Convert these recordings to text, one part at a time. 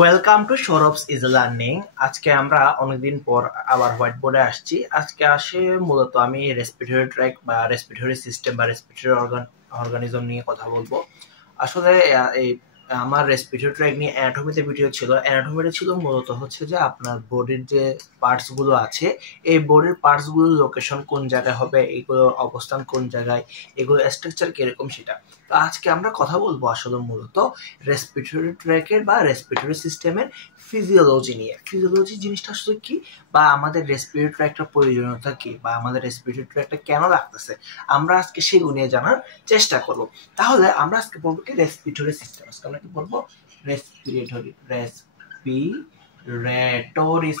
Welcome to Sourav's is learning. আজকে আমরা অনেকদিন পর আবার হোয়াইট বোর্ডে আসছি। আজকে আসে মূলত আমি রেসপিরেটরি ট্র্যাক বা রেসপিরেটরি সিস্টেম বা রেসপিরেটরি অর্গানিজম নিয়ে কথা বলবো। আসলে এই আমার রেসপিরেটরি ট্র্যাক নিয়ে অ্যানাটমিতে ভিডিও ছিল। অ্যানাটমিটা ছিল মূলত হচ্ছে যে আপনার বডির যে পার্টস গুলো আছে, এই বডির পার্টস গুলোর লোকেশন কোন জায়গায় হবে, এগুলোর অবস্থান কোন জায়গায়, এগুলো স্ট্রাকচার কিরকম সেটা। তো আজকে আমরা কথা বলবো আসলে মূলত রেসপিরেটরি ট্র্যাকের বা রেসপিরেটরি সিস্টেমের ফিজিওলজি নিয়ে। ফিজিওলজি জিনিসটা আসলে কি, বা আমাদের রেসপিরেটরি ট্র্যাকটার প্রয়োজনীয়তা কি, বা আমাদের রেসপিরেটরি ট্র্যাকটা কেন লাগতেছে, আমরা আজকে সেগুলো নিয়ে জানার চেষ্টা করব। তাহলে আমরা আজকে বলবো কি রেসপিরেটরি সিস্টেম। আজকে আমরা কি বলবো? রেসপিরেটরি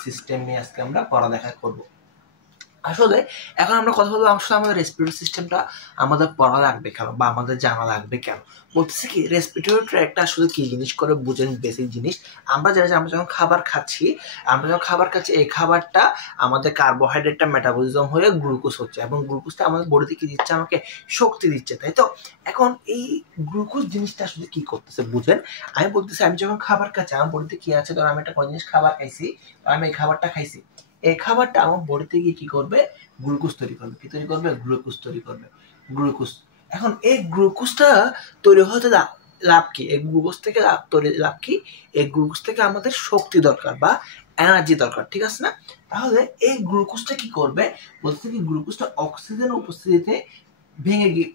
সিস্টেম নিয়ে আজকে আমরা পড়ালেখা করব। আসলে এখন আমরা কথা বলবো আসলে আমাদের রেসপিরেটরি সিস্টেমটা আমাদের পড়া লাগবে কেন, বা আমাদের জানা লাগবে কেন। বলতেছি কি, রেসপিরেটরি ট্র্যাকটা আসলে কি জিনিস করে বুঝেন, বেসিক জিনিস। আমরা জানি যে আমরা যখন খাবার খাচ্ছি, এই খাবারটা আমাদের কার্বোহাইড্রেটটা মেটাবলিজম হয়ে গ্লুকোজ হচ্ছে, এবং গ্লুকোজটা আমাদের বডিতে কি দিচ্ছে? আমাকে শক্তি দিচ্ছে, তাই তো। এখন এই গ্লুকোজ জিনিসটা আসলে কি করতেছে বুঝেন। আমি বলতেছি, আমি যখন খাবার খাচ্ছি আমার বডিতে কি আছে, ধর আমি একটা কোনো জিনিস খাবার খাইছি, আমি এই খাবারটা খাইছি, এই খাবারটা আমার বডিতে গিয়ে কি করবে? গ্লুকোজ তৈরি করবে। কি তৈরি করবে? গ্লুকোজ তৈরি করবে। গ্লুকোজ। এখন এই গ্লুকোজটা তৈরি হতে লাভ কি? এই গ্লুকোজ থেকে লাভ কি? এই গ্লুকোজ থেকে আমাদের শক্তি দরকার বা এনার্জি দরকার, ঠিক আছে না? তাহলে এই গ্লুকোজটা কি করবে? বলতে কি, গ্লুকোজটা অক্সিজেন উপস্থিতিতে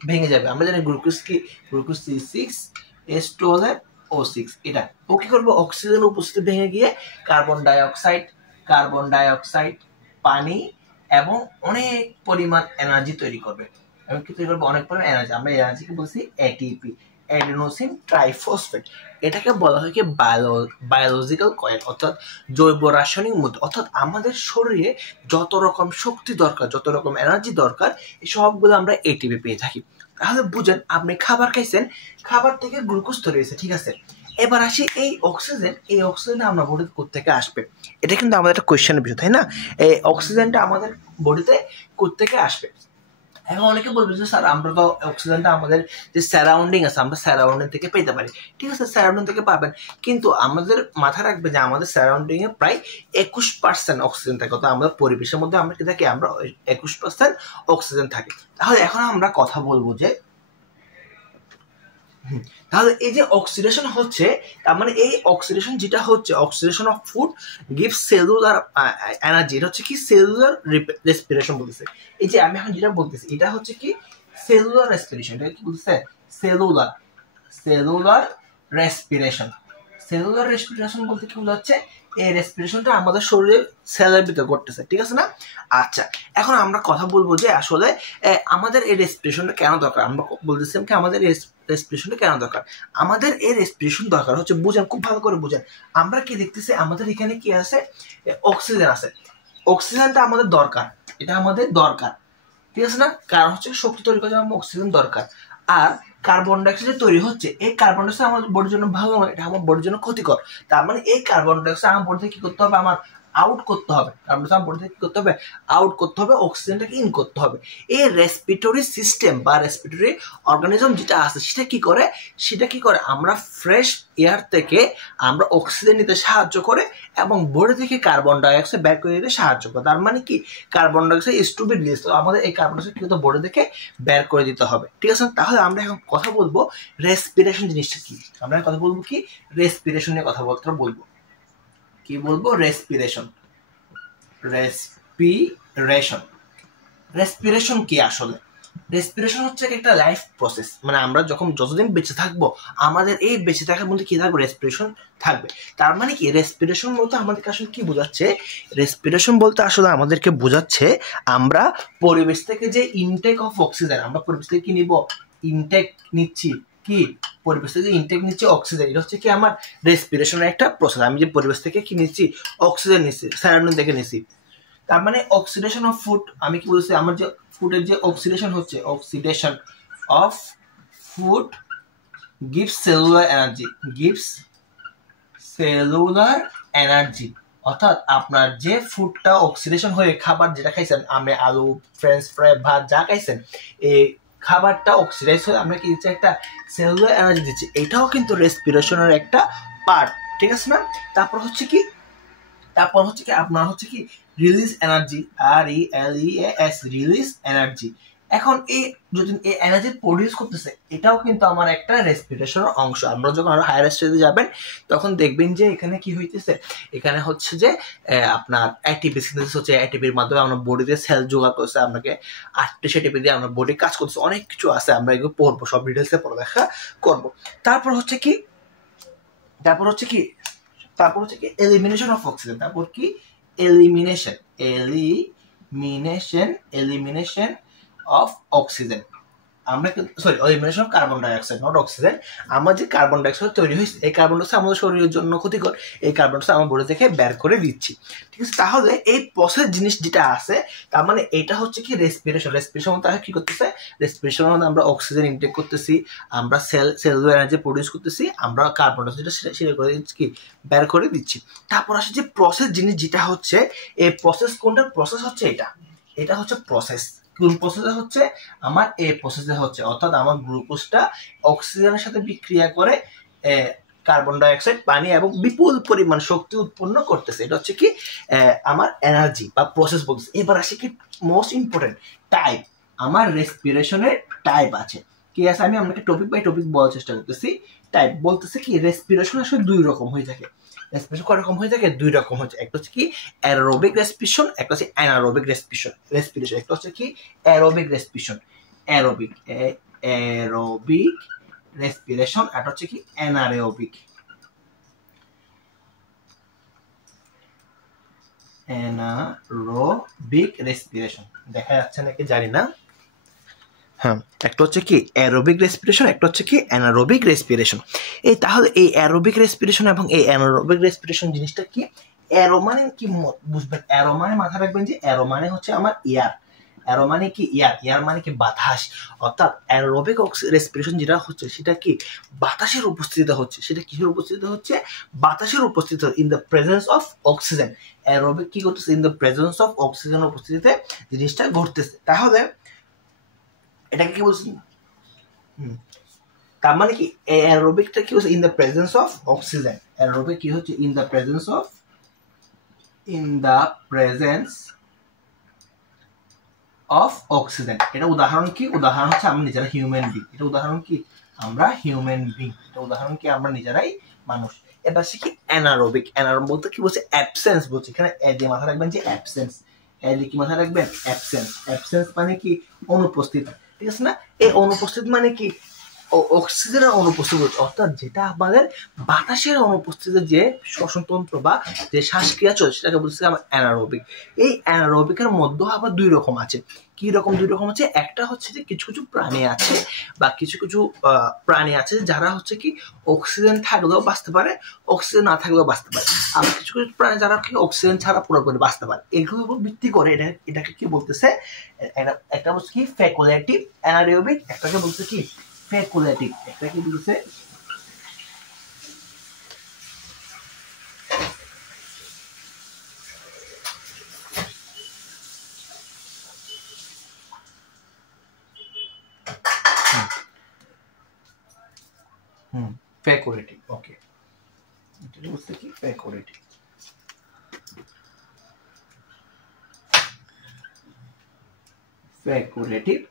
ভেঙে যাবে। আমরা জানি গ্লুকোজ কি, গ্লুকোজ C6H12O6, এটা ও কি করবে? অক্সিজেন উপস্থিতি ভেঙে গিয়ে কার্বন ডাইঅক্সাইড, পানি এবং অনেক পরিমাণ এনার্জি তৈরি করবে। এবং কি তৈরি করবে? অনেক পরিমাণ এনার্জি। আমরা এনার্জিকে বলছি এটিপি, অ্যাডিনোসিন ট্রাইফসফেট। এটাকে বলা হয় কি বায়োলজিক্যাল কয়েল, অর্থাৎ জৈব রাসায়নিক মূল্য। অর্থাৎ আমাদের শরীরে যত রকম শক্তি দরকার, যত রকম এনার্জি দরকার, এই সবগুলো আমরা এটিপি পেয়ে থাকি। তাহলে বুঝেন, আপনি খাবার খাইছেন, খাবার থেকে গ্লুকোজ তৈরি হয়েছে, ঠিক আছে। এবার আসি এই অক্সিজেন আমরা বডিতে কোত্থেকে আসবে? এটা কিন্তু আমাদের একটা কোয়েশ্চেনের বিষয়, তাই না? এই অক্সিজেনটা আমাদের বডিতে কোত্থেকে আসবে? এখন অনেকে বলবে যে স্যার, আমরা তো অক্সিজেনটা আমাদের যে সারাউন্ডিং আছে, আমরা সারাউন্ডিং থেকে পেতে পারি। ঠিক আছে, সারাউন্ডিং থেকে পাবেন, কিন্তু আমাদের মাথায় রাখবে যে আমাদের সারাউন্ডিং এ প্রায় 21% অক্সিজেন থাকে। অর্থাৎ আমাদের পরিবেশের মধ্যে আমরা কি থাকি? আমরা 21% অক্সিজেন থাকি। তাহলে এখন আমরা কথা বলবো যে তাহলে এই যে অক্সিডেশন হচ্ছে, তার মানে এই অক্সিডেশন যেটা হচ্ছে, oxidation of food gives cellular energy. এটা হচ্ছে কি সেলুলার রেসপিরেশন বলতেছে। এই যে আমি এখন যেটা বলতেছি, এটা হচ্ছে কি সেলুলার রেসপিরেশন। এটা কি বলতেছে? Cellular respiration. সেলুলার রেসপিরেশন বলতে কি বোঝাচ্ছে? এই রেসপিরেশনটা আমাদের শরীরের সেলের ভিতরে ঘটতেছে, ঠিক আছে না? আচ্ছা, এখন আমরা কথা বলবো যে আসলে আমাদের এই রেসপিরেশনটা কেন দরকার। আমরা বলতেছিলাম কি আমাদের রেসপিরেশনটা কেন দরকার। আমাদের এই রেসপিরেশন দরকার হচ্ছে, বুঝেন, খুব ভালো করে বুঝেন। আমরা কি দেখতেছি? আমাদের এখানে কি আছে? অক্সিজেন আছে। অক্সিজেনটা আমাদের দরকার, এটা আমাদের দরকার, ঠিক আছে না? কারণ হচ্ছে শক্তি তৈরি করতে আমার অক্সিজেন দরকার। আর কার্বন ডাইঅক্সাইড তৈরি হচ্ছে, এই কার্বন ডাইঅক্সাইড আমার বডির জন্য ভালো নয়, এটা আমার বডির জন্য ক্ষতিকর। তার মানে এই কার্বন ডাইঅক্সাইড আমার বডি থেকে কি করতে হবে? আমার আউট করতে হবে। কার্বন ডাইঅক্সাইড বডি থেকে কি করতে হবে? আউট করতে হবে, অক্সিজেনটাকে ইন করতে হবে। এই রেসপিরেটরি সিস্টেম বা রেসপিরেটরি অর্গানিজম যেটা আছে, সেটা কি করে? আমরা ফ্রেশ এয়ার থেকে আমরা অক্সিজেন নিতে সাহায্য করে, এবং বডি থেকে কার্বন ডাইঅক্সাইড বের করে দিতে সাহায্য করে। তার মানে কি, carbon dioxide is to be release. তো আমাদের এই কার্বন ডাইঅক্সাইড কিন্তু বডি থেকে বের করে দিতে হবে, ঠিক আছে। তাহলে আমরা এখন কথা বলবো রেসপিরেশন জিনিসটা কি। আমরা কথা বলবো কি? রেসপিরেশন নিয়ে কথা বলবো। কি বলবো? রেসপিরেশন কি আসলে? রেসপিরেশন হচ্ছে একটা লাইফ প্রসেস। মানে আমরা যতদিন বেঁচে থাকবো, আমাদের এই বেঁচে থাকার মধ্যে কি থাকবে? রেসপিরেশন থাকবে। তার মানে কি, রেসপিরেশন বলতে আমাদেরকে আসলে কি বোঝাচ্ছে? রেসপিরেশন বলতে আসলে আমাদেরকে বোঝাচ্ছে আমরা পরিবেশ থেকে যে ইনটেক অফ অক্সিজেন, আমরা পরিবেশ থেকে কি নিব? ইনটেক নিচ্ছি। কি? পরিবেশ থেকে ইনটেক নিচ্ছি অক্সিজেন। এটা হচ্ছে কি আমার রেসপিরেশনের একটা প্রসেস। আমি যে পরিবেশ থেকে কি নিচ্ছি? অক্সিজেন নিচ্ছি, সারাউন্ডিং থেকে নিচ্ছি। তার মানে অক্সিডেশন অফ ফুড, আমি কি বলছি? আমার যে ফুডের যে অক্সিডেশন হচ্ছে, oxidation of food gives cellular energy. অর্থাৎ আপনার যে ফুডটা অক্সিডেশন হয়ে, খাবার যেটা খাইছেন, আমি আলু, ফ্রেঞ্চ ফ্রাই, ভাত যা খাইছেন, এই খাবারটা অক্সিডাইজ হয়ে আমরা কি দিচ্ছি? একটা সেলুলার এনার্জি দিচ্ছি। এটাও কিন্তু রেসপিরেশনের একটা পার্ট, ঠিক আছে না? তারপর হচ্ছে কি আপনার হচ্ছে কি release energy, RELEAS, release energy. এখন এই যদি এই এনার্জি প্রডিউস করতেছে, এটাও কিন্তু আমার একটা রেসপিরেশনের অংশ। আপনারা যখন আরো হায়ার স্টেজে যাবেন তখন দেখবেন যে এখানে কি হইতেছে, এখানে হচ্ছে যে আপনার এটিপি সিনথেসিস হচ্ছে, এটিপির মাধ্যমে আমরা বডিতে সেল যোগাড় করছে, আপনাকে আটটি এটিপি দিয়ে আমরা বডি কাজ করতেছে, অনেক কিছু আছে, আমরা এগুলো পড়বো, সব ডিটেলসে পড়ালেখা করবো। তারপর হচ্ছে কি এলিমিনেশন অফ অক্সিজেন। তারপর কি এলিমিনেশন অফ অক্সিজেন। আমরা sorry, elimination of carbon dioxide, not oxygen. আমার যে কার্বন ডাইঅক্সাইড তৈরি হয়েছে, এই কার্বন ডাইঅক্সাইড আমাদের শরীরের জন্য ক্ষতিকর, এই কার্বন ডাইঅক্সাইড আমার বডি থেকে বের করে দিচ্ছি। ঠিক আছে, তাহলে এই প্রসেস জিনিস যেটা আছে, তার মানে এটা হচ্ছে কি রেসপিরেশন মধ্যে কি করতেছে, রেসপিরেশনের মধ্যে আমরা অক্সিজেন ইনটেক করতেছি, আমরা সেলুলার এনার্জি প্রডিউস করতেছি, আমরা কার্বন ডাইঅক্সাইড সেটা করে দিচ্ছি, কি বের করে দিচ্ছি। তারপর আসে যে প্রসেস জিনিস যেটা হচ্ছে, এই প্রসেস কোনটা? প্রসেস হচ্ছে এটা হচ্ছে প্রসেস। কোন প্রসেসে হচ্ছে? আমার এই প্রসেসে হচ্ছে, অর্থাৎ আমার গ্লুকোজটা অক্সিজেনের সাথে বিক্রিয়া করে কার্বন ডাইঅক্সাইড, পানি এবং বিপুল পরিমাণ শক্তি উৎপন্ন করতেছে। এটা হচ্ছে কি আমার এনার্জি বা প্রসেস বলতেছে। এবার আসে কি মোস্ট ইম্পর্টেন্ট টাইপ। আমার রেসপিরেশনের টাইপ আছে, কি আছে? আমি আপনাকে টপিক বাই টপিক বলার চেষ্টা করতেছি। টাইপ বলতেছে কি রেসপিরেশন আসলে দুই রকম হয়ে থাকে। রেসপিরেশন কয় রকম হয়ে থাকে? দুই রকম হচ্ছে। একটা হচ্ছে কি অ্যারোবিক রেসপিরেশন, একটা হচ্ছে অ্যানারোবিক রেসপিরেশন। একটা হচ্ছে কি অ্যারোবিক রেসপিরেশন, অ্যারোবিক রেসপিরেশন, আর হচ্ছে কি অ্যানারোবিক রেসপিরেশন। দেখা যাচ্ছে নাকি জানি না। হ্যাঁ, একটা হচ্ছে কি অ্যারোবিক রেসপিরেশন, একটা হচ্ছে কি অ্যানারোবিক রেসপিরেশন। এই তাহলে এই অ্যারোবিক রেসপিরেশন এবং এই অ্যানারোবিক রেসপিরেশন জিনিসটা কি? অ্যারো মানে কি বুঝবেন? অ্যারো মানে মাথায় রাখবেন যে অ্যারো মানে হচ্ছে আমার এয়ার, অ্যারো মানে কি এয়ার মানে কি বাতাস। অর্থাৎ অ্যারোবিক রেসপিরেশন যেটা হচ্ছে সেটা কি বাতাসের উপস্থিতিতে হচ্ছে। সেটা কিসের উপস্থিতিতে হচ্ছে? বাতাসের উপস্থিতিতে, in the presence of oxygen. Aerobic কি করতেছে? In the presence of oxygen উপস্থিতিতে জিনিসটা ঘটতেছে। তাহলে এটাকে কি বলছেন? তার মানে কি অ্যারোবিকটা কি হচ্ছে? In the presence of oxygen. Aerobic কি হচ্ছে? In the presence of oxygen. এটা উদাহরণ কি? উদাহরণ হচ্ছে আমরা নিজেরা হিউম্যান বিং। এটা উদাহরণ কি? আমরা হিউম্যান বিং। এটা উদাহরণ কি? আমরা নিজেরাই মানুষ। এটা হচ্ছে কি অ্যানারোবিক। অ্যানারোবিক বলতে কি বলছে? অ্যাবসেন্স বলছে। এখানে দিয়ে মাথায় রাখবেন যে অ্যাবসেন্স। কি মাথায় রাখবেন? অ্যাবসেন্স মানে কি? অনুপস্থিত। ঠিক আছে না? এই অনুপস্থিত মানে কি? অক্সিজেনের অনুপস্থিতি, অর্থাৎ যেটা আমাদের বাতাসের অনুপস্থিতিতে যে শ্বসনতন্ত্র বা যে শ্বাসক্রিয়া চলছে সেটাকে বলছে আমার অ্যানারোবিক। এই অ্যানারোবিকের মধ্যে আবার দুই রকম আছে। কি রকম? দুই রকম আছে। একটা হচ্ছে যে কিছু কিছু প্রাণী আছে বা কিছু কিছু প্রাণী আছে যারা হচ্ছে কি অক্সিজেন থাকলেও বাঁচতে পারে, অক্সিজেন না থাকলেও বাঁচতে পারে। আবার কিছু কিছু প্রাণী যারা কি অক্সিজেন ছাড়া পুরোপুরি বাঁচতে পারে। এগুলোর উপর ভিত্তি করে এটাকে কি বলতেছে? একটা বলছে কি ফ্যাকুলেটিভ অ্যানারোবিক, একটাকে বলছে কি ফ্যাকুলেটিভ। একটা কি বলছে? ফ্যাকুলেটিভ। ওকে, এটা বলছে কি ফ্যাকুলেটিভ।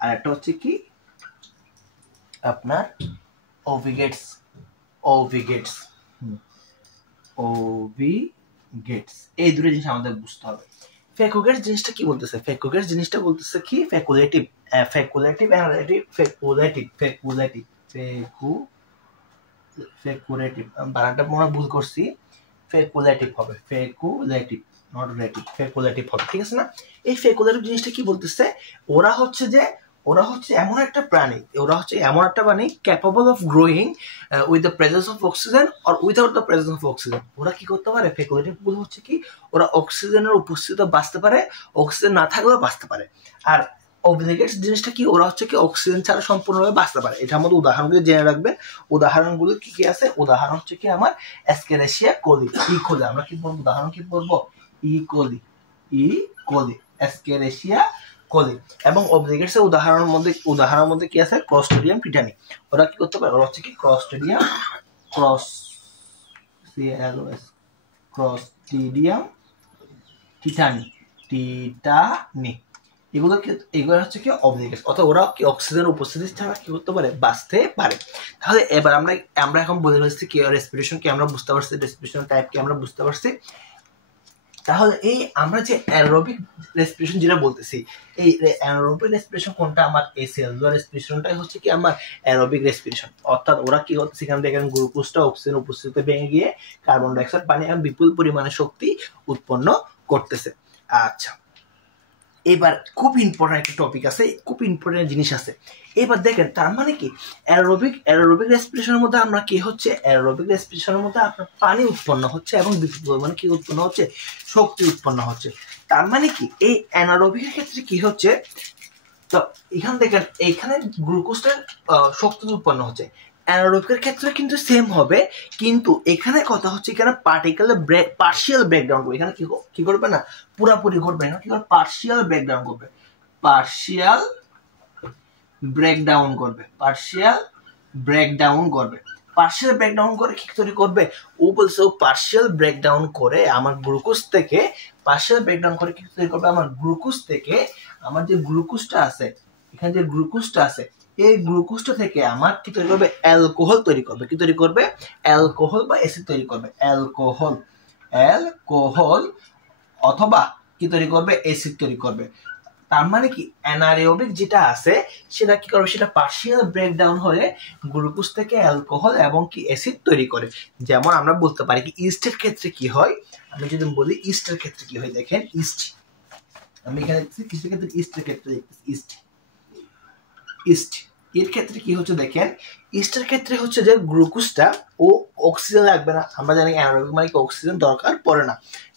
আর একটা হচ্ছে কি আপনার ওভিগেটস। এই দুটো জিনিস আমাদের বুঝতে হবে। ফ্যাকুগেটস জিনিসটা কি বলতেছে? ফ্যাকুগেটস জিনিসটা বলতেছে কি ফ্যাকুলেটিভ বানানটা মনে ভুল করছি। ফ্যাকুলেটিভ হবে, ফ্যাকুলেটিভ নট রেটিভ, ফ্যাকুলেটিভ হবে। ঠিক আছে না? এই ফ্যাকুলেটিভ জিনিসটা কি বলতেছে? ওরা হচ্ছে এমন একটা প্রাণী, capable of growing with the presence of oxygen or without the presence of oxygen. ওরা কি করতে পারে? ফ্যাকুলেটিভ গুলো হচ্ছে কি ওরা অক্সিজেনের উপস্থিতিতে বাঁচতে পারে, অক্সিজেন না থাকলেও বাঁচতে পারে। আর অবলিগেটস জিনিসটা কি? ওরা হচ্ছে কি অক্সিজেন ছাড়া সম্পূর্ণভাবে বাঁচতে পারে। এটার মধ্যে উদাহরণগুলো জেনে রাখবেন। উদাহরণগুলো কি কি আছে? উদাহরণ হচ্ছে কি আমার এস্কেরেশিয়া কোলি, ইকোলি। আমরা কি বলবো? উদাহরণ কি বলবো? ইকোলি, এস্কেরেশিয়া কোলি। এবং অবলিগেটস এর উদাহরণের মধ্যে কি আছে? Clostridium tetany. ওরা কি করতে পারে? ওরা হচ্ছে কি ClOS ক্রস টিটানিক এগুলো হচ্ছে কি অবলিক গ্যাস, অর্থাৎ ওরা কি অক্সিজেনের উপস্থিতি ছাড়া কি করতে পারে, বাঁচতে পারে। তাহলে এবার আমরা এখন বলে ফেলছি কি রেসপিরেশন কি আমরা বুঝতে পারছি, রেসপিরেশন টাইপ কি আমরা বুঝতে পারছি। তাহলে এই আমরা যে অ্যানারোবিক রেসপিরেশন যেটা বলতেছি, এই অ্যানারোবিক রেসপিরেশন কোনটা, আমার এই সেলুলার রেসপিরেশনটাই হচ্ছে কি আমার অ্যারোবিক রেসপিরেশন। অর্থাৎ ওরা কি হচ্ছে, সেখানে দেখেন গ্লুকোজটা অক্সিজেন উপস্থিতিতে ভেঙে গিয়ে কার্বন ডাইঅক্সাইড পানি বিপুল পরিমাণে শক্তি উৎপন্ন করতেছে। আচ্ছা, এবার খুব ইম্পর্টেন্ট একটা টপিক আছে, খুব ইম্পর্টেন্ট জিনিস আছে। এবার দেখেন তার মানে কি অ্যারোবিক রেসপিরেশনের মধ্যে আমরা কি হচ্ছে, অ্যারোবিক রেসপিরেশনের মধ্যে আপনার পানি উৎপন্ন হচ্ছে এবং বিপুল পরিমাণে কি উৎপন্ন হচ্ছে, শক্তি উৎপন্ন হচ্ছে। তার মানে কি এই অ্যানারোবিকের ক্ষেত্রে কি হচ্ছে, তো এখান দেখেন এইখানে গ্লুকোজটা শক্তি উৎপন্ন হচ্ছে। অ্যানারোবিকের ক্ষেত্রে কিন্তু সেম হবে, কিন্তু এখানে কথা হচ্ছে এখানে পার্শিয়াল ব্রেকডাউন করবে। এখানে কি করবে না, পুরাপুরি করবে না, কি করবে, পার্শিয়াল ব্রেকডাউন করবে, পার্শিয়াল ব্রেকডাউন করে কি তৈরি করবে, ও বলছে ও পার্শিয়াল ব্রেকডাউন করে আমার গ্লুকোজ থেকে, পার্শিয়াল ব্রেকডাউন করে কি তৈরি করবে, আমার গ্লুকোজ থেকে আমার যে গ্লুকোজটা আছে, এখানে যে গ্লুকোজটা আছে, এই গ্লুকোজটা থেকে আমার কি তৈরি করবে, অ্যালকোহল তৈরি করবে। কি তৈরি করবে, অ্যালকোহল বা অ্যাসিড তৈরি করবে, অ্যালকোহল অথবা কি তৈরি করবে, অ্যাসিড তৈরি করবে। তার মানে কি অ্যানারোবিক যেটা আছে সেটা কি করবে, সেটা পার্শিয়াল ব্রেকডাউন হয়ে গ্লুকোজ থেকে অ্যালকোহল এবং কি অ্যাসিড তৈরি করে। যেমন আমরা বলতে পারি কি ইস্টের ক্ষেত্রে কি হয়, আমি যদি বলি ইস্টের ক্ষেত্রে কি হয়, দেখেন ইস্ট, আমি এখানে কিসের ক্ষেত্রে, ইস্টের ক্ষেত্রে দেখতেছি, ইস্ট এর ক্ষেত্রে কি হচ্ছে, দেখেন ইস্টের ক্ষেত্রে হচ্ছে যে গ্লুকোজটা ও অক্সিজেন লাগবে না, আমরা জানি অ্যানারোবিক মানে অক্সিজেন দরকার পড়ে না।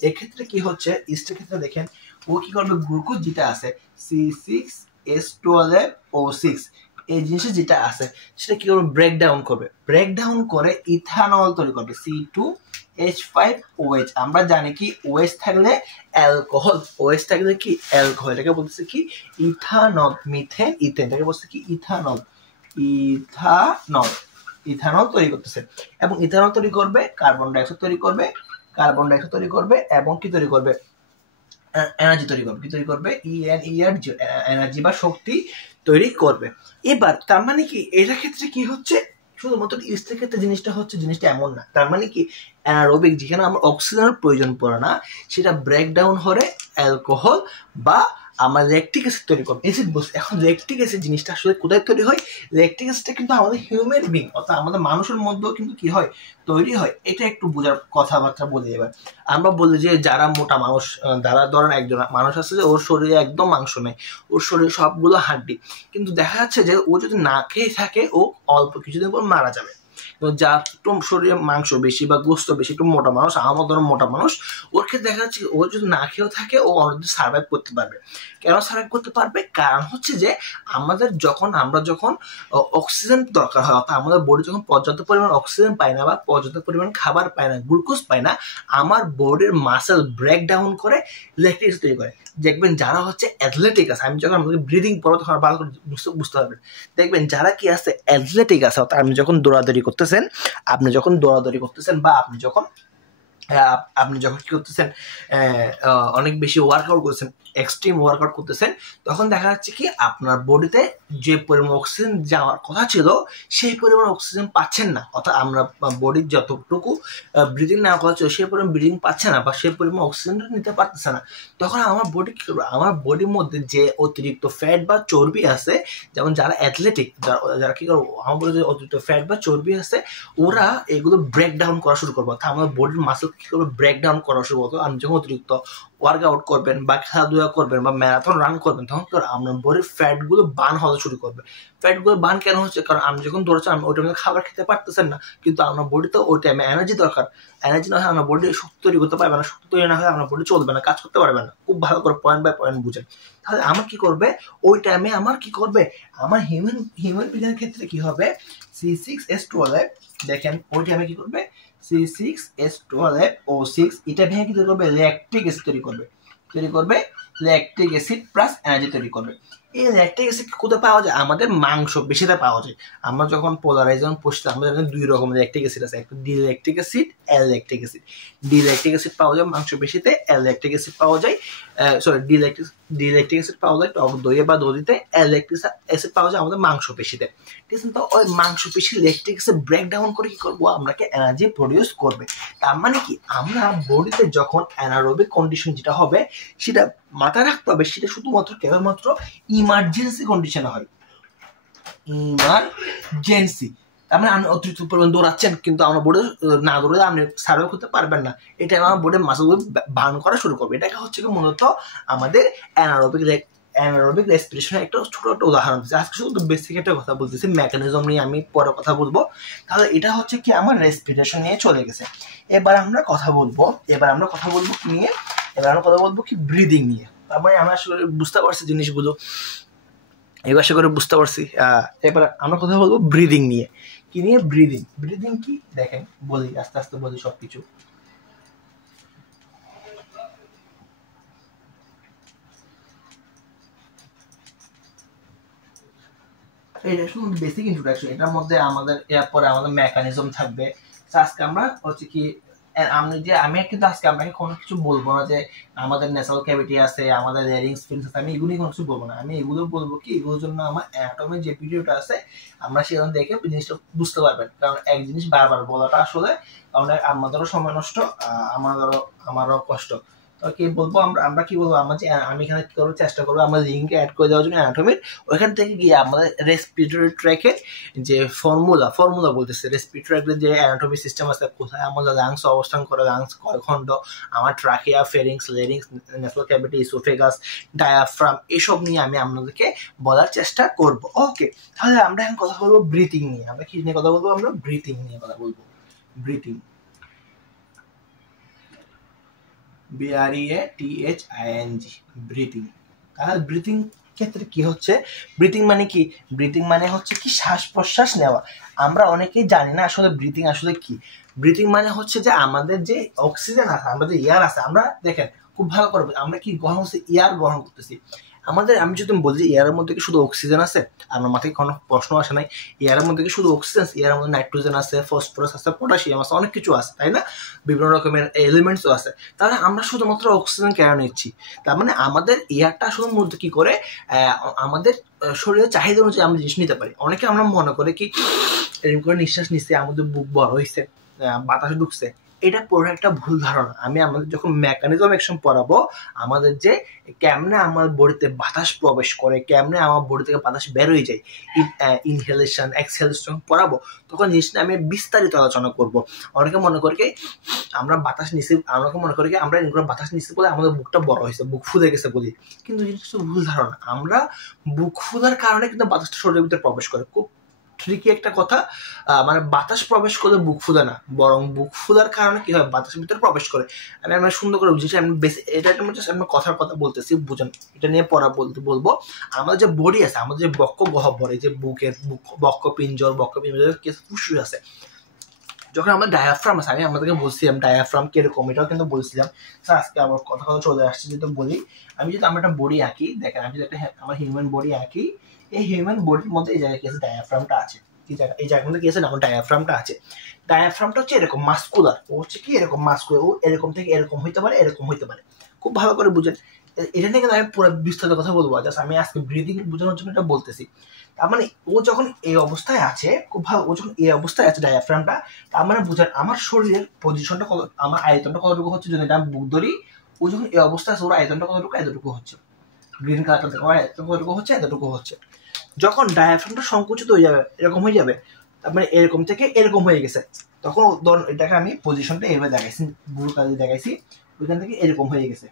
এক্ষেত্রে কি হচ্ছে, ইস্টের ক্ষেত্রে দেখেন ও কি করবে, গ্লুকোজ যেটা আছে C6H12O6 এই জিনিসে যেটা আছে সেটা কি করবে, ব্রেকডাউন করে ইথানল তৈরি করবে, C2H5OH। আমরা জানি কি OH থাকলে অ্যালকোহল, OH থাকলে কি অ্যালকোহল, এটাকে বলতেছে কি ইথানল, মিথেন ইথেন, এটাকে বলতেছে কি ইথানল তৈরি করতেছে। এবং ইথানল তৈরি করবে, কার্বন ডাইঅক্সাইড তৈরি করবে এবং কি তৈরি করবে, এনার্জি তৈরি করবে। কি তৈরি করবে, এনার্জি বা শক্তি তৈরি করবে। এবার তার মানে কি এটার ক্ষেত্রে কি হচ্ছে, শুধুমাত্র ইস্টের ক্ষেত্রে জিনিসটা এমন না। তার মানে কি অ্যানারোবিক যেখানে আমার অক্সিজেনের প্রয়োজন পড়ে না, সেটা ব্রেকডাউন করে অ্যালকোহল বা আমার ল্যাকটিক অ্যাসিড তৈরি করবে, অ্যাসিড বলছে। এখন ল্যাকটিক অ্যাসিড জিনিসটা আসলে কোথায় তৈরি হয়, ল্যাকটিক অ্যাসিডটা কিন্তু আমাদের হিউম্যান বিং অর্থাৎ আমাদের মানুষের মধ্যেও কিন্তু কি হয়, তৈরি হয়। এটা একটু বোঝার কথাবার্তা বলি। এবার আমরা বলি যে যারা মোটা মানুষ, যারা ধরেন একজন মানুষ আছে যে ওর শরীরে একদম মাংস নেই, ওর শরীরে সবগুলো হাড্ডি, কিন্তু দেখা যাচ্ছে যে ও যদি না খেয়ে থাকে ও অল্প কিছুদিন পর মারা যাবে। যার একটু শরীরে মাংস বেশি বা গোস্ত বেশি, একটু মোটা মানুষ, আমার ধরো মোটা মানুষ, ওর ক্ষেত্রে দেখা যাচ্ছে ও যদি না খেয়েও থাকে ও অনেকদিন সার্ভাইভ করতে পারবে। কেন সার্ভাইভ করতে পারবে, কারণ হচ্ছে যে আমরা যখন অক্সিজেন দরকার হয়, অর্থাৎ আমাদের বডি যখন পর্যাপ্ত পরিমাণ অক্সিজেন পায় না বা পর্যাপ্ত পরিমাণ খাবার পায় না, গ্লুকোজ পায় না, আমার বডির মাসেল ব্রেকডাউন করে ল্যাকটিক অ্যাসিড তৈরি করে। দেখবেন যারা হচ্ছে অ্যাথলেটিক আছে, আমি যখন আমাদের ব্রিদিং পড়ো তখন ভালো করে বুঝতে পারবেন। দেখবেন যারা কি আছে অ্যাথলেটিক আছে, অর্থাৎ আপনি যখন দৌড়াদৌড়ি করতেছেন বা আপনি যখন কি করতেছেন, অনেক বেশি ওয়ার্কআউট করতেছেন, এক্সট্রিম ওয়ার্কআউট করতেছেন, তখন দেখা যাচ্ছে কি আপনার বডিতে যে পরিমাণ অক্সিজেন যাওয়ার কথা ছিল সেই পরিমাণ অক্সিজেন পাচ্ছেন না, অর্থাৎ আমরা বডির যতটুকু ব্রিদিং নেওয়ার কথা ছিল সেই পরিমাণ ব্রিদিং পাচ্ছে না বা সেই পরিমাণ অক্সিজেনটা নিতে পারতেছে না। তখন আমার বডি কি করবে, আমার বডির মধ্যে যে অতিরিক্ত ফ্যাট বা চর্বি আছে, যেমন যারা অ্যাথলেটিক, যারা কি করবো, আমার বডি যে অতিরিক্ত ফ্যাট বা চর্বি আছে, ওরা এগুলো ব্রেকডাউন করা শুরু করবো, অর্থাৎ আমার বডির মাসেল কি করবে, ব্রেকডাউন করা শুরু করবো। আমি যখন অতিরিক্ত ওয়ার্কআউট করবেন বা খেলাধুলা করবেন বা ম্যারাথন রান করবেন, তখন তো আপনার বডির ফ্যাট গুলো বার্ন হতে শুরু করবে। ফ্যাট গুলো বার্ন কেন হচ্ছে, কারণ আপনি যখন দৌড়াচ্ছেন আপনি ওই টাইমে খাবার খেতে পারতেছেন না, কিন্তু আপনার বডিতে ওই টাইমে এনার্জি দরকার। এনার্জি না হয় আপনার বডি শক্তি তৈরি করতে পারবে না, শক্তি তৈরি না হয় আপনার বডি চলবে না, কাজ করতে পারবে না। খুব ভালো করে পয়েন্ট বাই পয়েন্ট বুঝেন। তাহলে আমার কি করবে, ওই টাইমে আমার কি করবে, আমার হিউম্যান বিংয়ের ক্ষেত্রে কি হবে, C6H12, দেখেন ওই টাইমে কি করবে, C6H12O6 এটা ভেঙে কি তৈরি করবে, ল্যাকটিক অ্যাসিড তৈরি করবে ল্যাকটিক অ্যাসিড প্লাস এনার্জি তৈরি করবে। এই ল্যাকটিক অ্যাসিড কোথায় পাওয়া যায়? আমাদের মাংস পেশিতে পাওয়া যায়। আমরা যখন পোলারাইজেশন পড়ছি আমরা জানি দুই রকমের ল্যাকটিক অ্যাসিড আছে, একটা ডি ল্যাকটিক অ্যাসিড, এল lactic acid. D lactic acid পাওয়া যায় মাংস পেশিতে, এল ল্যাকটিক অ্যাসিড পাওয়া যায় ডি ল্যাকটিক অ্যাসিড পাওয়া যায় টক দইয়ে বা দধিতে, এল ল্যাকটিক অ্যাসিড পাওয়া যায় আমাদের মাংস পেশিতে। ঠিক আছে, তো ওই মাংস পেশির ল্যাকটিক অ্যাসিড ব্রেকডাউন করে কি করবো, আপনাকে এনার্জি প্রডিউস করবে। তার মানে কি আমরা বডিতে যখন অ্যানারোবিক কন্ডিশন যেটা হবে সেটা মাথায় রাখতে হবে, সেটা শুধুমাত্র কেবলমাত্র ইমার্জেন্সি কন্ডিশনে হয়। ইমার্জেন্সি তার মানে আপনি অতিরিক্ত পরিমাণ দৌড়াচ্ছেন কিন্তু আমার বোর্ডে না দৌড়ে আপনি সার্ভে করতে পারবেন না, এটা আমার বোর্ডের মাসলগুলো বার্ন করা শুরু করবে। এটা হচ্ছে কি মূলত আমাদের অ্যানারোবিক রেসপিরেশনের একটা ছোট একটা উদাহরণ দিচ্ছে। আজকে শুধু বেসিক একটা কথা বলতেছি, মেকানিজম নিয়ে আমি পরে কথা বলবো। তাহলে এটা হচ্ছে কি আমার রেসপিরেশন নিয়ে চলে গেছে। এবার আমরা কথা বলবো কি নিয়ে, এবার আমরা কথা বলবো কি ব্রিদিং নিয়ে। তারপরে আমরা আসলে বুঝতে পারছি জিনিসগুলো, এবার আশা করে বুঝতে পারছি। এবার আমরা কথা বলবো ব্রিদিং নিয়ে। কি নিয়ে? ব্রিদিং কি দেখেন বলি, আস্তে আস্তে বলি সবকিছু। এটা শুধু বেসিক ইন্ট্রোডাকশন, এটার মধ্যে আমাদের এরপরে আমাদের মেকানিজম থাকবে। আজকে আমরা হচ্ছে কি আমি কিন্তু আজকে আপনাকে কোনো কিছু বলবো না যে আমাদের ন্যাসাল ক্যাভিটি আছে, আমাদের ল্যারিংস ফিনস আছে, আমি এগুলি কোনো কিছু বলবো না। আমি এগুলো বলবো কি, এগুলোর জন্য আমার অ্যানাটমির যে ভিডিওটা আছে আমরা সেখানে দেখে জিনিসটা বুঝতে পারবেন। কারণ এক জিনিস বারবার বলাটা আসলে কারণ আমাদেরও সময় নষ্ট, আমারও কষ্ট। কি বলবো আমরা কি বলবো, আমি এখানে কি করবো, চেষ্টা করবো আমরা লিঙ্কে অ্যাড করে দেওয়ার জন্য অ্যানাটমির, ওইখান থেকে গিয়ে আমাদের রেসপিরেটরি ট্র্যাকের যে ফর্মুলা বলতেছে, রেসপিরেটরি ট্র্যাকের যে অ্যানাটমি সিস্টেম আছে, কোথায় আমাদের লাংস অবস্থান করে, লাংস কয় খণ্ড, আমার trachea, pharynx, larynx, nasal cavity, oesophagus, diaphragm, এসব নিয়ে আমি আপনাদেরকে বলার চেষ্টা করব। ওকে, তাহলে আমরা এখন কথা বলবো ব্রিথিং নিয়ে। আমরা কি নিয়ে কথা বলবো? আমরা ব্রিথিং নিয়ে কথা বলবো। Breathing, BREATHING, breathing. তাহলে ব্রিথিং ক্ষেত্রে কি হচ্ছে? ব্রিথিং মানে কি? ব্রিথিং মানে হচ্ছে কি শ্বাস প্রশ্বাস নেওয়া। আমরা অনেকেই জানি না আসলে ব্রিথিং আসলে কি। ব্রিথিং মানে হচ্ছে যে আমাদের যে অক্সিজেন আছে, আমাদের যে এয়ার আছে, আমরা দেখেন খুব ভালো করে আমরা কি গ্রহণ করছি, এয়ার গ্রহণ করতেছি। আমি যদি বলছি এয়ারের মধ্যে কি শুধু অক্সিজেন আছে, আমার মাথায় কোনো প্রশ্ন আসে নাই। এয়ারের মধ্যে কি শুধু অক্সিজেন? এয়ারের মধ্যে নাইট্রোজেন আছে, ফসফরাস আছে, পটাশিয়াম আছে, অনেক কিছু আছে, তাই না? বিভিন্ন রকমের এলিমেন্টসও আছে। তাহলে আমরা শুধুমাত্র অক্সিজেন কেন নিচ্ছি? তার মানে আমাদের এয়ারটা আসলে মধ্যে কি করে আমাদের শরীরের চাহিদা অনুযায়ী আমরা জিনিস নিতে পারি। অনেকে আমরা মনে করে কি এরকম করে নিঃশ্বাস নিচ্ছে, আমাদের বুক বড় হয়েছে, বাতাসে ঢুকছে। এটা পুরো একটা ভুল ধারণা। আমি আমাদের যখন মেকানিজম একশন পড়াবো, আমাদের যে কেমনে আমার বডিতে বাতাস প্রবেশ করে, কেমনে আমার বডি থেকে বাতাস বের হয়ে যায়, ইনহেলেশন এক্সহেলেশন পড়াবো, তখন জিনিসটা আমি বিস্তারিত আলোচনা করব। অনেকে মনে করে কি আমরা বাতাস নিচ্ছি, অনেকে মনে করে কি আমরা এরকম বাতাস নিচ্ছি বলে আমাদের বুকটা বড় হয়েছে, বুক ফুলে গেছে বলি, কিন্তু জিনিসটা ভুল ধারণা। আমরা বুক ফুলার কারণে কিন্তু বাতাসটা শরীরের ভিতরে প্রবেশ করে। খুব ট্রিকি একটা কথা, মানে বাতাস প্রবেশ করলে বুক ফুলে না, বরং বুক ফুলার কারণে কি হয়, বাতাসের ভিতরে প্রবেশ করে। আমি সুন্দর করে বুঝেছি, আমি বেশি এটা আমি কথার কথা বলতেছি, বুঝেন। এটা নিয়ে পড়া বলবো। আমাদের যে বডি আছে, আমাদের যে বক্ষ গহ্বর, এই যে বক্ষ পিঞ্জর কিছু ফুসফুস আছে, যখন আমার ডায়াফ্রাম আছে, আমি আমাদেরকে বলছিলাম ডায়াফ্রাম কিরকম, এটাও কিন্তু বলছিলাম। আজকে আমার কথা চলে আসছে, যেটা বলি আমি যদি আমার একটা বডি আঁকি, দেখেন আমি যদি আমার হিউম্যান বডি আঁকি, এই হিউম্যান বডির মধ্যে এই জায়গায় কি আছে, ডায়াফ্রামটা আছে। এই জায়গার মধ্যে কি আছে, আমার ডায়াফ্রামটা আছে। ডায়াফ্রামটা হচ্ছে এরকম মাস্কুলার, ও হচ্ছে কি এরকম মাস্কুলার, ও এরকম থেকে এরকম হইতে পারে, এরকম হইতে পারে। খুব ভালো করে বুঝেন। এটা নিয়ে কিন্তু আমি পুরো বিস্তারিত কথা বলবো, জাস্ট আমি আজকে ব্রিদিং বোঝানোর জন্য এটা বলতেছি। তার মানে ও যখন এই অবস্থায় আছে, খুব ভালো, ও যখন এই অবস্থায় আছে ডায়াফ্রামটা, তার মানে বুঝেন আমার শরীরের পজিশনটা কত, আমার আয়তনটা কতটুকু হচ্ছে। যদি আমি বুক ধরি, ও যখন এই অবস্থায় আছে, ওর আয়তনটা কতটুকু, এতটুকু হচ্ছে। গ্রিন কালারটা দেখো, আয়তন কতটুকু হচ্ছে, এতটুকু হচ্ছে। যখন ডায়াফ্রামটা সংকুচিত হয়ে যাবে, এরকম হয়ে যাবে, তার মানে এরকম থেকে এরকম হয়ে গেছে, তখন ধরুন এটাকে আমি পজিশনটা এইভাবে দেখাইছি, ব্লু কালার দেখাইছি, ওইখান থেকে এরকম হয়ে গেছে।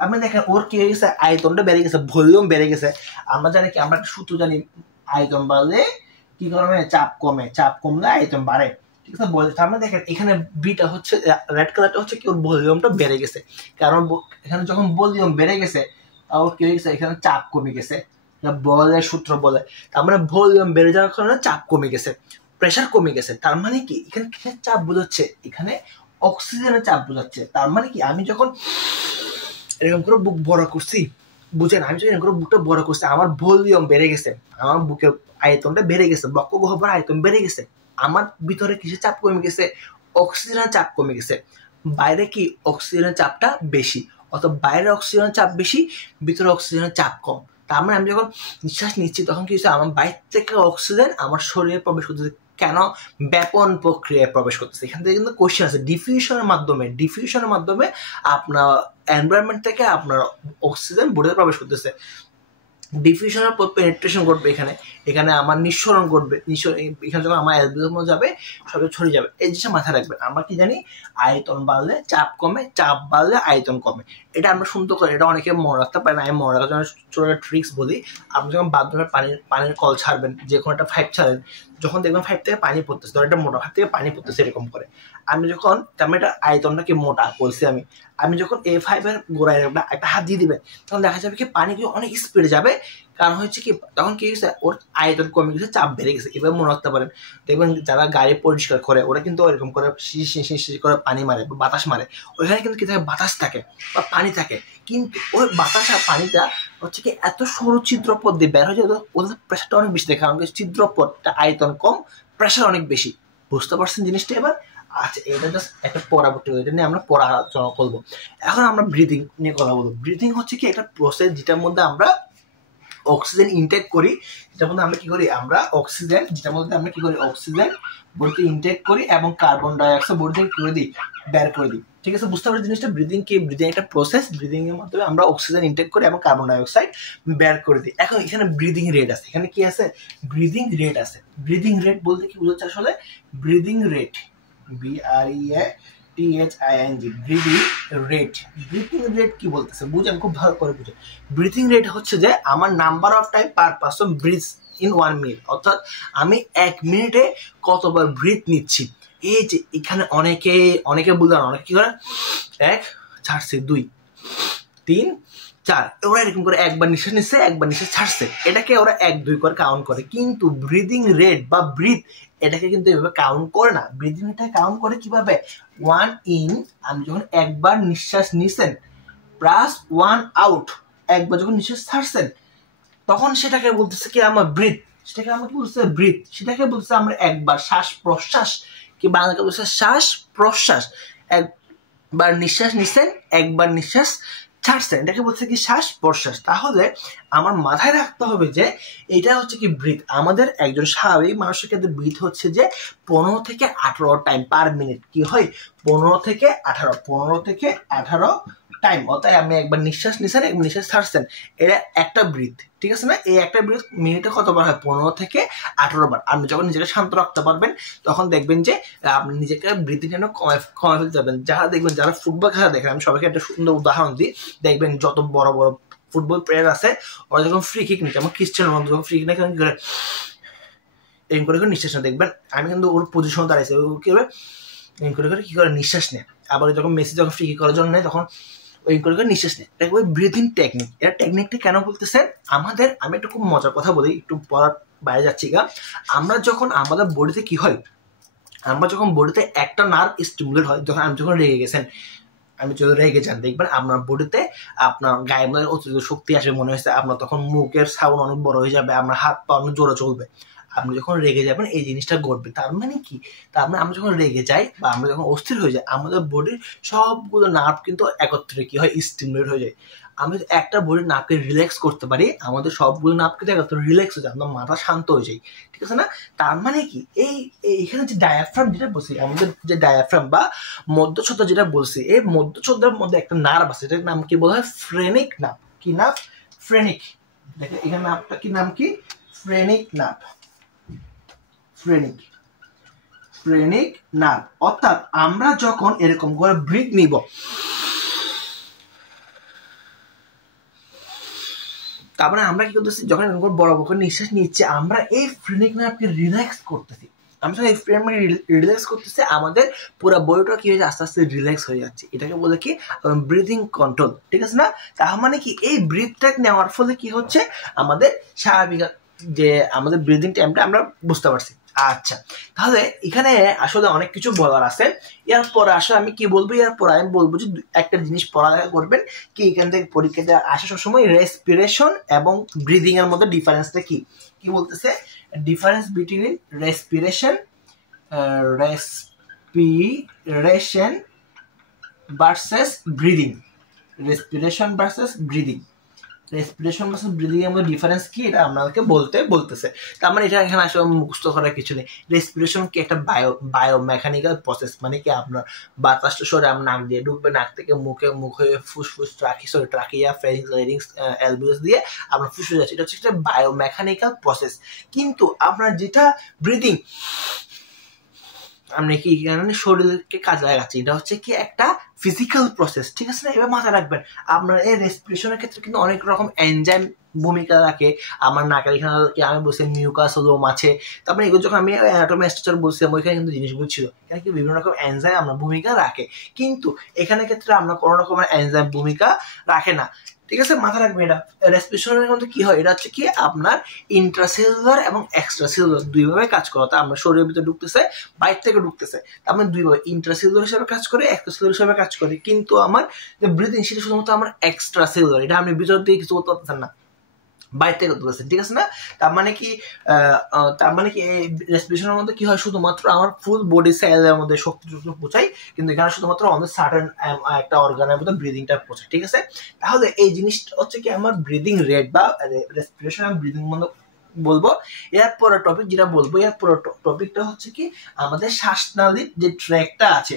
আপনি দেখেন ওর কি হয়ে গেছে, আয়তনটা বেড়ে গেছে, ভলিউম বেড়ে গেছে। আমরা জানি কি, আমরা একটা সূত্র জানি, আয়তন বাড়লে কি করবে, চাপ কমে, চাপ কমলে আয়তন বাড়ে। ঠিক আছে, বলে তার মানে দেখেন এখানে বিটা হচ্ছে, রেড কালারটা হচ্ছে কি, ওর ভলিউমটা বেড়ে গেছে। কারণ এখানে যখন ভলিউম বেড়ে গেছে, ওর কি হয়ে গেছে, এখানে চাপ কমে গেছে, বলের সূত্র বলে। তার মানে ভলিউম বেড়ে যাওয়ার কারণে চাপ কমে গেছে, প্রেশার কমে গেছে। তার মানে কি এখানে কিসের চাপ বোঝাচ্ছে, এখানে অক্সিজেনের চাপ বোঝাচ্ছে। তার মানে কি আমি যখন এরকম করে বুক বড় করছি, বুঝেন, আমি যখন এরকম বুকটা বড় করছি আমার ভলিউম বেড়ে গেছে, আমার বুকের আয়তনটা বেড়ে গেছে, বক্ষ গহ্বরের আয়তন বেড়ে গেছে, আমার ভিতরে কিসের চাপ কমে গেছে, অক্সিজেনের চাপ কমে গেছে। বাইরে কি অক্সিজেনের চাপটা বেশি, অথবা বাইরে অক্সিজেনের চাপ বেশি, ভিতরে অক্সিজেনের চাপ কম। তার মানে আমি যখন নিঃশ্বাস নিচ্ছি তখন কি হচ্ছে, আমার বাইরে থেকে অক্সিজেন আমার শরীরে প্রবেশ করতেছে। কেন? ব্যাপন প্রক্রিয়ায় প্রবেশ করতেছে। এখান থেকে কিন্তু কোয়েশ্চেন আছে, ডিফিউশনের মাধ্যমে আপনার এনভায়রনমেন্ট থেকে আপনার অক্সিজেন বডিতে প্রবেশ করতেছে। ডিফিউশনের পর পেনিট্রেশন ঘটবে, এখানে আমার নিঃসরণ ঘটবে, এখানে যখন আমার অ্যালভিওলাস যাবে সব ছড়িয়ে যাবে। এই জিনিসটা মাথায় রাখবেন। আমরা কি জানি, আয়তন বাড়লে চাপ কমে, চাপ বাড়লে আয়তন কমে। এটা আমরা শুনতে পারি, এটা অনেকে মনে রাখতে পারে না। আমি মনে রাখার জন্য ছোট একটা ট্রিক্স বলি। আপনি যখন বাথরুমের পানির কল ছাড়বেন, যে কোনো একটা পাইপ ছাড়েন, যখন দেখবেন পাইপ থেকে পানি পড়তেছে, ধর একটা মোটা পাইপ থেকে পানি পড়তেছে এরকম করে, আমি যখন এটা আয়তনটাকে মোটা বলছি, আমি যখন এই পাইপের গোড়ায় একটা হাত দিয়ে দিবেন, তখন দেখা যাবে কি পানি কি অনেক স্পিডে যাবে। কারণ হচ্ছে কি, তখন কি হয়েছে, ওর আয়তন কমে গেছে, চাপ বেড়ে গেছে। এবার মনে রাখতে পারেন, দেখবেন যারা গাড়ি পরিষ্কার করে ওরা কিন্তু ওইরকম করে শিশি করে পানি মারে বা বাতাস মারে, ওইখানে কিন্তু কি থাকে, বাতাস থাকে বা পানি থাকে। কিন্তু ওই বাতাস আর পানিটা হচ্ছে কি এত সরু ছিদ্রপথ দিয়ে বের হয়ে যায়, ওদের প্রেশারটা অনেক বেশি থাকে, কারণ ছিদ্রপথটা আয়তন কম, প্রেশার অনেক বেশি। বুঝতে পারছেন জিনিসটা এবার? আচ্ছা, এটা জাস্ট একটা পরবর্তী, এটা নিয়ে আমরা পরে আলোচনা করবো। এখন আমরা ব্রিদিং নিয়ে কথা বলবো। ব্রিদিং হচ্ছে কি একটা প্রসেস যেটার মধ্যে আমরা অক্সিজেন ইনটেক করি, যেটার মধ্যে আমরা কি করি, অক্সিজেন বলতে ইনটেক করি এবং কার্বন ডাইঅক্সাইড বলতে কি করে দিই, বের করে দিই। ঠিক আছে, বুঝতে পারছি জিনিসটা? ব্রিদিং একটা প্রসেস, ব্রিদিং এর মাধ্যমে আমরা অক্সিজেন ইনটেক করি এবং কার্বন ডাইঅক্সাইড বের করে দিই। এখন এখানে ব্রিদিং রেট আছে, এখানে কি আছে, ব্রিদিং রেট আছে। ব্রিদিং রেট বলতে কি বোঝাচ্ছে আসলে? Breathing rate, BREATHING, breathing rate কি বলতেছে বুঝেন, খুব ভালো করে বুঝেন। ব্রিদিং রেট হচ্ছে যে আমার number of time per person breath in 1 minute, অর্থাৎ আমি 1 মিনিটে কতবার ব্রিথ নিচ্ছি। এই যে এখানে অনেকে বুঝলেন, অনেকে কি করে, 1 ছাড়ছে, 2 3 4, ওরা এরকম করে একবার নিঃশ্বাস নিচ্ছে, একবার নিঃশ্বাস ছাড়ছে, এটাকে ওরা 1 2 করে কাউন্ট করে। কিন্তু ব্রিদিং রেট বা ব্রিথ এটাকে কিন্তু এভাবে কাউন্ট করে না। ব্রিদিং রেটটা কাউন্ট করে কিভাবে, 1 ইন, আমি যখন একবার নিঃশ্বাস নিছেন, প্লাস 1 আউট, একবার যখন নিঃশ্বাস ছাড়ছেন, তখন সেটাকে বলতেছে কি আমার ব্রিথ, সেটাকে আমরা কি বলতেছে ব্রিথ, সেটাকে বলতেছে আমরা একবার শ্বাস প্রশ্বাস, কি বাংলাকে বলছে শ্বাস প্রশ্বাস। একবার নিঃশ্বাস নিছেন, একবার নিঃশ্বাস ছাড়ছেন, এটাকে বলছে কি শ্বাস প্রশ্বাস। তাহলে আমার মাথায় রাখতে হবে যে এটা হচ্ছে কি ব্রিথ। আমাদের একজন স্বাভাবিক মানুষের ক্ষেত্রে ব্রিথ হচ্ছে যে 15 থেকে 18 টাইম পার মিনিট। কি হয়, 15 থেকে 18 টাইম। অর্থাৎ আপনি একবার নিঃশ্বাস নিছেন, একবার নিঃশ্বাস ছাড়ছেন, এটা একটা ব্রিথ। ঠিক আছে না? এই একটা ব্রিথ মিনিটে কতবার হয়, 15 থেকে 18 বার। আপনি যখন নিজেকে শান্ত রাখতে পারবেন তখন দেখবেন যে আপনি নিজেকে ব্রিথিং যেন কমে ফেলতে যাবেন। যারা ফুটবল খেলা দেখেন, আমি সবাইকে একটা সুন্দর উদাহরণ দিই। দেখবেন যত বড় বড় ফুটবল প্লেয়ার আছে, ওরা যখন ফ্রি কিক নিচ্ছে, যেমন ক্রিস্টিয়ানো রোনালদো যখন ফ্রি কিক নেয়, এরকম করে নিঃশ্বাস নেয়। দেখবেন আমি কিন্তু ওর পজিশন দাঁড়াইছে, কি হবে, এরকম করে কি করে নিঃশ্বাস নেয়। আবার যখন মেসি যখন ফ্রি কিক করার জন্য নেয়, তখন ওই করে নিঃশ্বাস নেয়। এটা ওই ব্রিথিং টেকনিক। এটা টেকনিকটা কেন বলতেছে আমাদের, আমি একটু খুব মজার কথা বলি, একটু পড়ার বাইরে যাচ্ছি গা। আমরা যখন আমাদের বডিতে কি হয়, আমরা যখন বডিতে একটা নার্ভ স্টিমুলেট হয়, আপনি যখন রেগে গেছেন, আমি যদি রেগে যান, দেখবেন আপনার বডিতে আপনার গায়ের মধ্যে অতিরিক্ত শক্তি আসবে, মনে হয়েছে আপনার তখন মুখের সাউন্ড অনেক বড় হয়ে যাবে, আপনার হাত পা অনেক জোরে চলবে। আপনি যখন রেগে যাবেন এই জিনিসটা ঘটবে। তার মানে কি, তার মানে আমরা যখন রেগে যাই বা আমরা যখন অস্থির হয়ে যাই, আমাদের বডির সবগুলো নার্ভ কিন্তু একত্রে কি হয়, স্টিমুলেট হয়ে যায়। আমি একটা বডির নার্ভকে রিল্যাক্স করতে পারি, আমাদের সবগুলো নার্ভ কিন্তু একত্রে রিল্যাক্স হয়ে যায়, আপনার মাথা শান্ত হয়ে যায়। ঠিক আছে না? তার মানে কি, এইখানে যে ডায়াফ্রাম যেটা বলছি, আমাদের যে ডায়াফ্রাম বা মধ্যচ্ছদা যেটা বলছি, এই মধ্যচ্ছদার মধ্যে একটা নার্ভ আছে, এটার নাম কি বলা হয়, ফ্রেনিক নার্ভ। কি নার্ভ? ফ্রেনিক। দেখেন এখানে নার্ভটা কি, নাম কি, ফ্রেনিক নার্ভ। Phrenic nerve. অর্থাৎ আমরা যখন এরকম করে ব্রিথ নিব, তারপরে আমরা কি করতেছি, যখন এরকম বড় বড় নিঃশ্বাস নিচ্ছে, আমরা এই ফ্রেনিক নার্ভকে রিল্যাক্স করতেছি। আমরা যখন এই ফ্রেনিক রিল্যাক্স করতেছি, আমাদের পুরো বডিটা কি হয়ে যাচ্ছে, আস্তে আস্তে রিল্যাক্স হয়ে যাচ্ছে। এটাকে বলে কি, ব্রিদিং কন্ট্রোল। ঠিক আছে না? তার মানে কি, এই ব্রিথটা নেওয়ার ফলে কি হচ্ছে, আমাদের স্বাভাবিক যে আমাদের ব্রিদিং টাইমটা আমরা বুঝতে পারছি। আচ্ছা, তাহলে এখানে আসলে অনেক কিছু বলার আছে। এরপর আসলে আমি কি বলবো, এরপর আমি বলবো যে একটা জিনিস পড়ালেখা করবেন কি এখান থেকে পরীক্ষাতে আসে সবসময় রেসপিরেশন এবং ব্রিদিং এর মধ্যে ডিফারেন্সটা কি কি বলতেছে, difference between respiration respiration versus breathing, respiration versus breathing, respiration versus breathing এর মধ্যে ডিফারেন্স কি এটা আপনাদেরকে বলতেছে। তার মানে এটা এখানে আসলে মুখস্থ করার কিছু নেই। রেসপিরেশন কি একটা বায়োমেকানিক্যাল প্রসেস, মানে কি আপনার বাতাসটা সরে আপনার নাক দিয়ে ঢুকবে, নাক থেকে মুখে ফুসফুস ট্রাকিয়া ফেরিংস অ্যালভিউলাস দিয়ে আপনার ফুসফুস যাচ্ছে, এটা হচ্ছে একটা বায়োমেকানিক্যাল প্রসেস। কিন্তু আপনার যেটা ব্রিদিং আপনি কি শরীরকে কাজে লাগাচ্ছি, এটা হচ্ছে কি একটা ফিজিক্যাল প্রসেস, ঠিক আছে না? এবার মাথায় রাখবেন আপনার এই রেসপিরেশনের ক্ষেত্রে কিন্তু অনেক রকম এনজাইম ভূমিকা রাখে। আমার নাকের এখানে আমি বলছি মিউকাস লোম আছে, তারপরে এগুলো যখন আমি অ্যানাটমি স্ট্রাকচার বলছিলাম ওইখানে কিন্তু জিনিসগুলো ছিল, এখানে কি বিভিন্ন রকম এনজাইম আমরা ভূমিকা রাখে, কিন্তু এখানে ক্ষেত্রে আমরা কোনো রকমের এনজাইম ভূমিকা রাখে না, ঠিক আছে? মাথা রাখবে এটা। রেসপিরেশনের মধ্যে কি হয়, এটা হচ্ছে কি আপনার ইন্ট্রাসেলুলার এবং এক্সট্রাসেলুলার দুইভাবে কাজ করে, তা আমরা শরীরের ভিতরে ঢুকতেছে, বাইরে থেকে ঢুকতেছে, তার মানে দুইভাবে ইন্ট্রাসেলুলার হিসেবে কাজ করে, এক্সট্রাসেলুলার হিসেবে কাজ করে। কিন্তু আমার যে ব্রিদিং সেটা শুধুমাত্র আমার এক্সট্রাসেলুলার, এটা আপনি ভিতর দিয়ে কিছু করতে পারতেছেন না, বাইরে থেকে করতে পারছেন, ঠিক আছে না? তার মানে কি এই রেসপিরেশনের মধ্যে কি হয়, শুধুমাত্র আমার ফুল বডি সেলের মধ্যে শক্তি পৌঁছাই, কিন্তু এখানে শুধুমাত্র আমাদের সার্টেন একটা অর্গানের মধ্যে ব্রিদিংটা পৌঁছায়, ঠিক আছে? তাহলে এই জিনিসটা হচ্ছে কি আমার ব্রিদিং রেট বা রেসপিরেশন এবং ব্রিদিং মধ্যে বলবো। এরপরে টপিক যেটা বলবো, এরপরে টপিকটা হচ্ছে কি আমাদের শ্বাসনালীর যে ট্র্যাকটা আছে,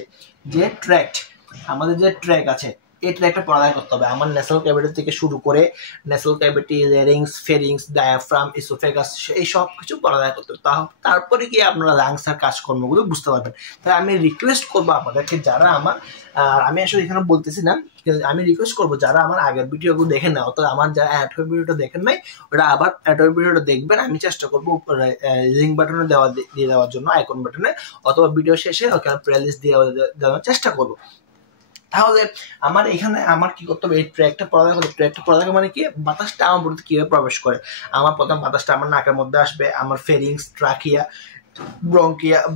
আমাদের যে ট্র্যাক আছে, এই ট্র্যাকটা পড়ালেখা করতে হবে। আমার ন্যাসাল ক্যাভিটি থেকে শুরু করে nasal cavity, larynx, pharynx, diaphragm, oesophagus, এই সব কিছু পড়ালেখা করতে হবে। তারপরে গিয়ে আপনারা লাংসের কাজকর্মগুলো বুঝতে পারবেন। তাই আমি রিকোয়েস্ট করবো আপনাদেরকে, যারা আমার আমি আসলে এখানে বলতেছি না, আমি রিকোয়েস্ট করবো যারা আমার আগের ভিডিওগুলো দেখেন না, অর্থাৎ আমার যারা অ্যাডওয়েব ভিডিওটা দেখেন নাই ওটা আবার অ্যাডওয়েব ভিডিওটা দেখবেন। আমি চেষ্টা করবো লিঙ্ক বাটনে দিয়ে দেওয়ার জন্য, আইকন বাটনে, অথবা ভিডিও শেষে ওখানে প্লেলিস্ট দিয়ে দেওয়ার চেষ্টা করবো। তাহলে আমার এখানে আমার কি করতে হবে, এই ট্র্যাকটা পড়ালেখা মানে কি বাতাসটা আমার বডিতে কিভাবে প্রবেশ করে। আমার প্রথম বাতাসটা আমার নাকের মধ্যে আসবে, আমার ফেরিংস, ট্রাকিয়া,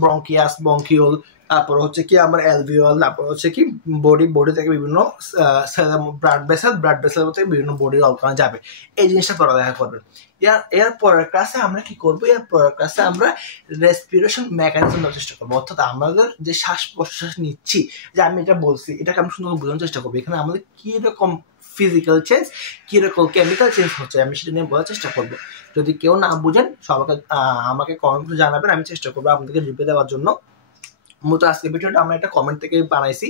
ব্রঙ্কিয়াল, তারপর হচ্ছে কি আমার অ্যালভিওল, তারপর হচ্ছে কি বডি থেকে বিভিন্ন ব্লাড ভেসেল থেকে বিভিন্ন বডির অর্গানে যাবে। এই জিনিসটা পড়ালেখা করবেন। এর পরের ক্লাসে আমরা কি করবো, এর পরের ক্লাসে আমরা রেসপিরেশন মেকানিজম দেওয়ার চেষ্টা করবো, অর্থাৎ আমাদের যে শ্বাস প্রশ্বাস নিচ্ছি, যে আমি এটা বলছি এটাকে আমি সুন্দর বোঝানোর চেষ্টা করবো, এখানে আমাদের কিরকম ফিজিক্যাল চেঞ্জ, কিরকম কেমিক্যাল চেঞ্জ হচ্ছে, আমি সেটা নিয়ে বলার চেষ্টা করবো। যদি কেউ না বুঝেন সবাইকে আমাকে কমেন্ট করে জানাবেন, আমি চেষ্টা করবো আপনাদেরকে রিপ্লাই দেওয়ার জন্য। মূলত আজকে ভিডিওটা আমরা একটা কমেন্ট থেকে বানাইছি,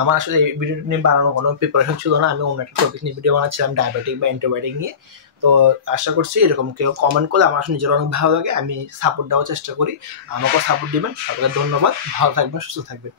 আমার আসলে এই ভিডিওটা নিয়ে বানানোর কোনো প্রিপারেশন ছিল না, আমি অন্য একটা টপিক নিয়ে ভিডিও বানাচ্ছিলাম, ডায়াবেটিক বা অ্যান্টিবায়োটিক নিয়ে। তো আশা করছি এরকম কেউ কমেন্ট করলে আমার আসলে নিজের অনেক ভালো লাগে, আমি সাপোর্ট দেওয়ার চেষ্টা করি, আমাকেও সাপোর্ট দিবেন। সবাইকে ধন্যবাদ, ভালো থাকবেন, সুস্থ থাকবেন।